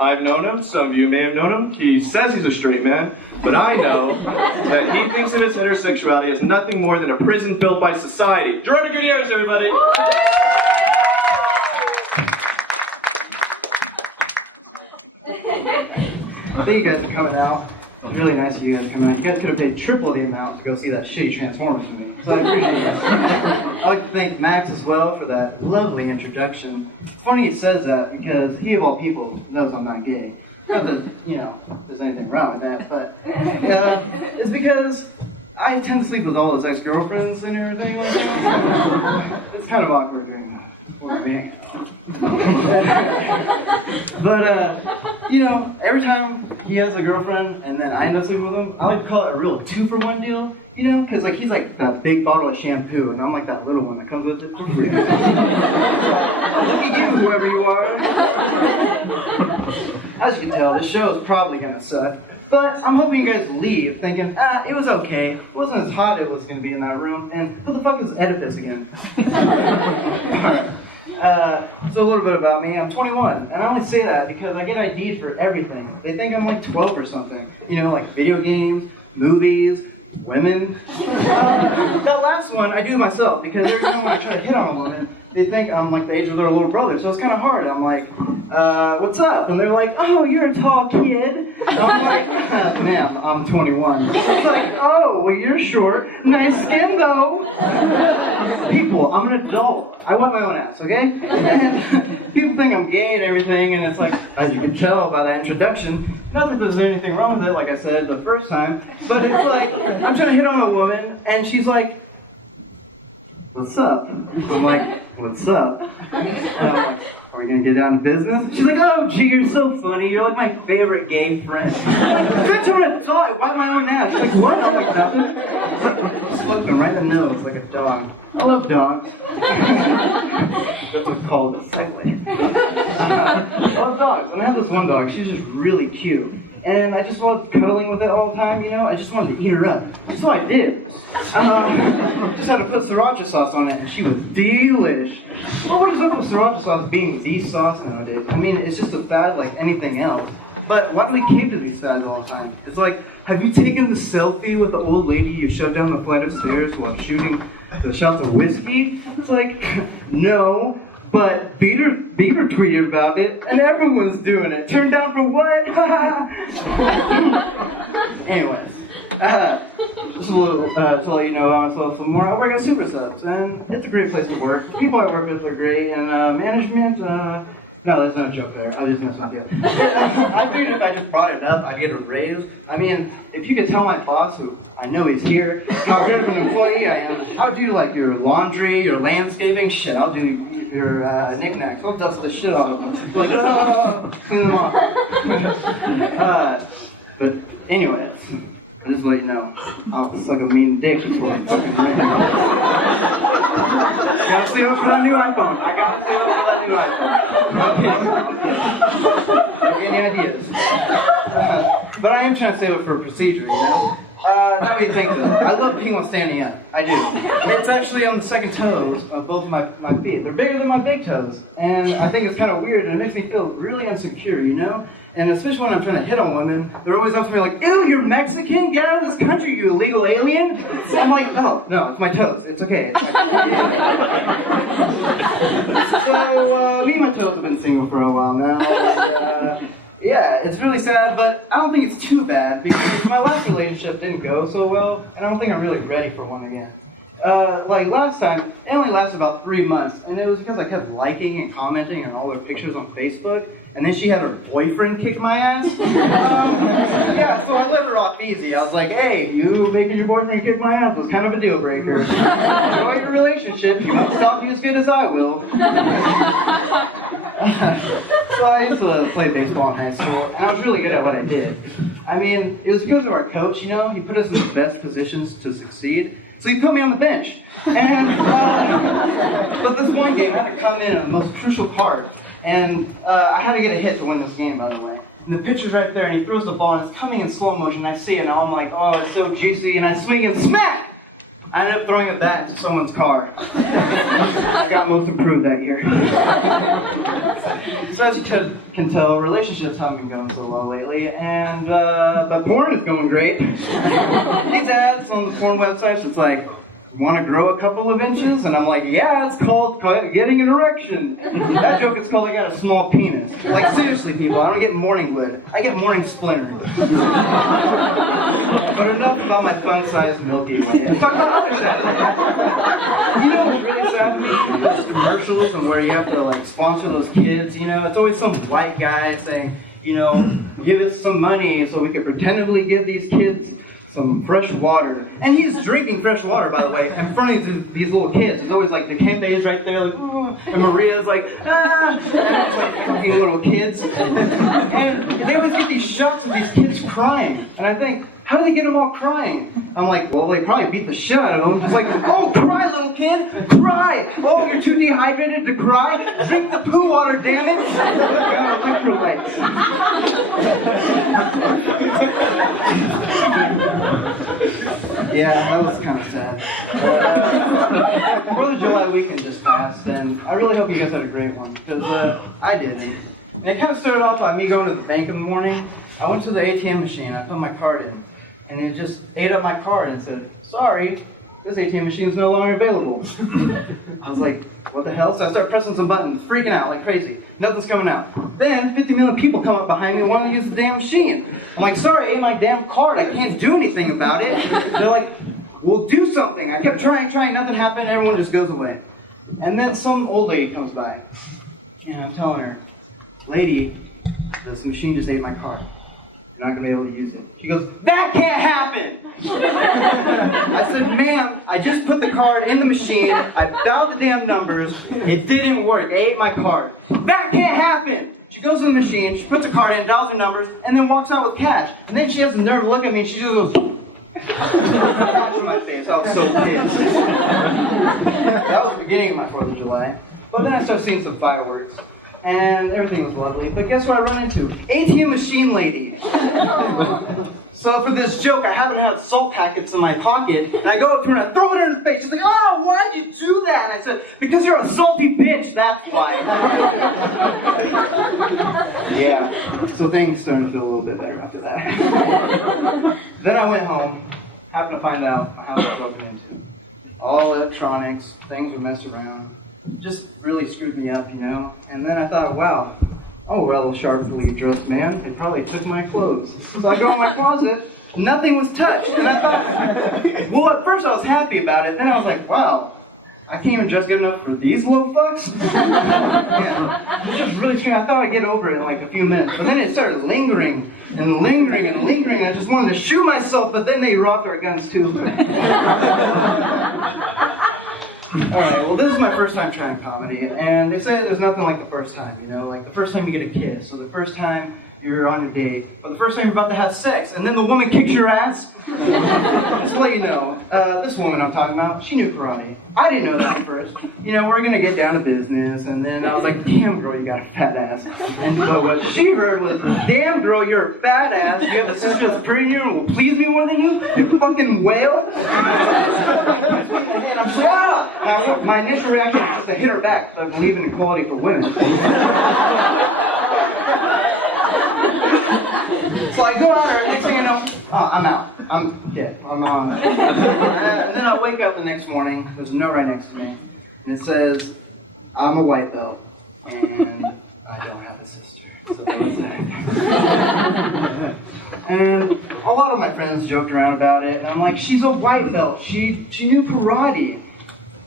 I've known him, some of you may have known him. He says he's a straight man, but I know that he thinks of his heterosexuality as nothing more than a prison built by society. Gerardo Gutierrez, everybody! I think you guys are coming out. It's really nice of you guys coming out. You guys could have paid triple the amount to go see that shitty Transformers movie. So I appreciate it. I'd like to thank Max as well for that lovely introduction. It's funny he says that because he of all people knows I'm not gay. Not that, there's anything wrong with that, but it's because I tend to sleep with all his ex-girlfriends and everything like that. It's kind of awkward during me. But, every time he has a girlfriend and then I end up sleeping with him, I like to call it a real 2-for-1 deal, because he's like that big bottle of shampoo and I'm like that little one that comes with it for free. So, look at you, whoever you are. As you can tell, this show is probably going to suck. But I'm hoping you guys leave thinking, it was okay. It wasn't as hot as it was going to be in that room. And who the fuck is Oedipus again? Alright. So a little bit about me. I'm 21. And I only say that because I get ID'd for everything. They think I'm like 12 or something. Like video games, movies, women. That last one I do myself because every time when I try to hit on a woman, they think I'm like the age of their little brother. So it's kind of hard. I'm like, what's up? And they're like, oh, you're a tall kid. And I'm like, ma'am, I'm 21. It's like, oh, well, you're short. Nice skin, though. People, I'm an adult. I wipe my own ass, okay? And people think I'm gay and everything, and it's like, as you can tell by that introduction, not that there's anything wrong with it, like I said the first time, but it's like, I'm trying to hit on a woman, and she's like, what's up? I'm like, what's up? And I'm like, are we gonna get down to business? She's like, oh, gee, you're so funny. You're like my favorite gay friend. I'm like, good time to talk. Wipe my own ass. She's like, what? I'm like, nothing. Just looked him right in the nose like a dog. I love dogs. That's what's called a segue. I love dogs. And I have this one dog. She's just really cute. And I just was cuddling with it all the time, I just wanted to eat her up. So I did. Just had to put sriracha sauce on it, and she was delish. Well, what is up with sriracha sauce being the sauce nowadays? I mean, it's just a fad like anything else. But why do we cave to these fads all the time? It's like, have you taken the selfie with the old lady you shoved down the flight of stairs while shooting the shots of whiskey? It's like, no. But Bieber tweeted about it, and everyone's doing it. Turned down for what? Anyways, just a little to let you know about myself some more. I work at Super Subs, and it's a great place to work. The people I work with are great, and management, no, there's no joke there. I was just messing with you. I figured if I just brought it up, I'd get a raise. I mean, if you could tell my boss, who I know he's here, how good of an employee I am, I'll do like your laundry, your landscaping, shit, I'll do your knickknacks. I'll dust the shit out of them. Like, clean them off. But anyways, I'll just let you know, I'll suck a mean dick before I fucking ring. Gotta save up for that new iPhone. I gotta save up for that new iPhone. Okay. Any ideas? But I am trying to save it for a procedure, How do you think though? I love peeing while standing up. I do. It's actually on the second toes of both of my feet. They're bigger than my big toes. And I think it's kind of weird and it makes me feel really insecure, And especially when I'm trying to hit on women, they're always up to me like, ew, you're Mexican? Get out of this country, you illegal alien! So I'm like, oh, no, it's my toes. It's okay. So, me and my toes have been single for a while now. Yeah, it's really sad, but I don't think it's too bad because my last relationship didn't go so well, and I don't think I'm really ready for one again. Like last time, it only lasted about 3 months, and it was because I kept liking and commenting on all her pictures on Facebook, and then she had her boyfriend kick my ass. Yeah, so I let her off easy. I was like, hey, you making your boyfriend kick my ass was kind of a deal breaker. Enjoy your relationship, you won't stop you as good as I will. So I used to play baseball in high school, and I was really good at what I did. I mean, it was because of our coach, he put us in the best positions to succeed. So he put me on the bench. And, but this one game, I had to come in at the most crucial part. And I had to get a hit to win this game, by the way. And the pitcher's right there, and he throws the ball, and it's coming in slow motion, and I see it, and I'm like, oh, it's so juicy, and I swing and smack! I ended up throwing a bat into someone's car. I got most improved that year. So as you can tell, relationships haven't been going so well lately, and but porn is going great. These ads on the porn websites, it's like, want to grow a couple of inches? And I'm like, yeah, it's called getting an erection. That joke is called I got a small penis. Like, seriously, people, I don't get morning wood. I get morning splinter. But enough about my fun-sized Milky Way. Let's talk about other sad things. You know what's really sad to me? Those commercials and where you have to, like, sponsor those kids, you know? It's always some white guy saying, you know, give us some money so we can pretendably give these kids some fresh water. And he's drinking fresh water, by the way, in front of these little kids. It's always like the Kempe's right there, like, oh, and Maria's like, ah, and it's like fucking little kids. And they always get these shots of these kids crying. And I think, how do they get them all crying? I'm like, well, they probably beat the shit out of them. Just like, oh, cry, little kid, cry. Oh, you're too dehydrated to cry? Drink the poo water, damn it. Electrolytes. Yeah, that was kind of sad. 4th of July weekend just passed, and I really hope you guys had a great one, because I didn't. And it kind of started off by me going to the bank in the morning. I went to the ATM machine, I put my card in, and it just ate up my card and said, sorry, this ATM machine is no longer available. I was like, what the hell? So I started pressing some buttons, freaking out like crazy. Nothing's coming out. Then 50 million people come up behind me and want to use the damn machine. I'm like, sorry, I ate my damn card. I can't do anything about it. They're like, well, do something. I kept trying, nothing happened. Everyone just goes away. And then some old lady comes by. And I'm telling her, lady, this machine just ate my card. You're not going to be able to use it. She goes, that can't happen! I said, ma'am, I just put the card in the machine. I dialed the damn numbers. It didn't work. It ate my card. That can't happen! She goes to the machine, she puts the card in, dials her numbers, and then walks out with cash. And then she has the nerve to look at me and she just goes, cash in my face. I was so pissed. That was the beginning of my 4th of July. But then I started seeing some fireworks. And everything was lovely. But guess what I run into? ATM machine lady. So for this joke, I happen to have salt packets in my pocket, and I go up to her and I throw it in her face. She's like, oh, why'd you do that? And I said, because you're a salty bitch, that's why. Yeah. So things started to feel a little bit better after that. Then I went home, happened to find out my house was broken into. All electronics, things were messed around. Just really screwed me up, you know? And then I thought, wow, I'm a well sharply dressed man. They probably took my clothes. So I go in my closet, nothing was touched. And I thought, well, at first I was happy about it. Then I was like, wow, I can't even dress good enough for these little fucks? Yeah. It was just really strange. I thought I'd get over it in like a few minutes. But then it started lingering and lingering and lingering. I just wanted to shoot myself, but then they robbed our guns too. Alright, well this is my first time trying comedy, and they say there's nothing like the first time, you know, like the first time you get a kiss, or the first time you're on a date, or the first time you're about to have sex, and then the woman kicks your ass. Just to let you know, this woman I'm talking about, she knew karate. I didn't know that at first. You know, we're gonna get down to business, and then I was like, damn girl, you got a fat ass. And so what she heard was, damn girl, you're a fat ass, you have a sister that's prettier and will please me more than you fucking whale. And I'm just like, ah! And my initial reaction was just to hit her back, because I believe in equality for women. So I go out there, next thing I know, I'm out. I'm dead. I'm on. And then I wake up the next morning, there's a note right next to me, and it says, I'm a white belt, and I don't have a sister. So that was that. And a lot of my friends joked around about it, and I'm like, she's a white belt. She knew karate.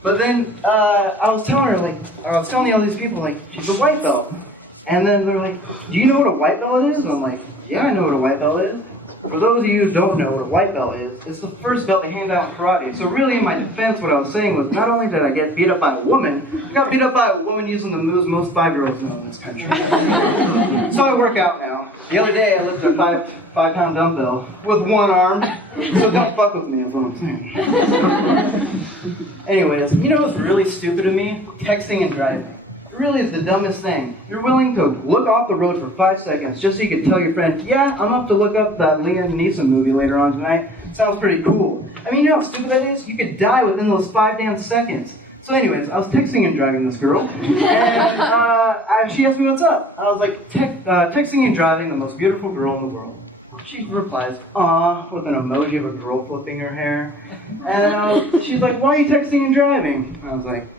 But then I was telling all these people, like, she's a white belt. And then they're like, do you know what a white belt is? And I'm like, yeah, I know what a white belt is. For those of you who don't know what a white belt is, it's the first belt they hand out in karate. So really, in my defense, what I was saying was, not only did I get beat up by a woman, I got beat up by a woman using the moves most 5-year-olds know in this country. So I work out now. The other day, I lifted a 5-pound dumbbell with one arm. So don't fuck with me, is what I'm saying. Anyways, you know what's really stupid to me? Texting and driving. It really is the dumbest thing. You're willing to look off the road for 5 seconds just so you can tell your friend, yeah, I'm up to look up that Liam Neeson movie later on tonight. Sounds pretty cool. I mean, you know how stupid that is? You could die within those 5 damn seconds. So anyways, I was texting and driving this girl, and she asked me what's up. I was like, texting and driving the most beautiful girl in the world. She replies, "Aw," with an emoji of a girl flipping her hair. And she's like, "Why are you texting and driving?" And I was like,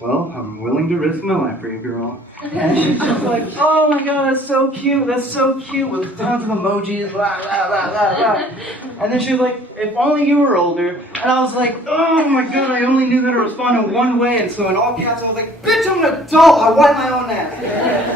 "Well, I'm willing to risk my life for you, girl." And she's just like, "Oh my god, that's so cute, with tons of emojis, blah, blah, blah, blah, blah." And then she was like, "If only you were older." And I was like, "Oh my god, I only knew how to respond in one way." And so in all caps, I was like, "Bitch, I'm an adult, I wipe my own ass."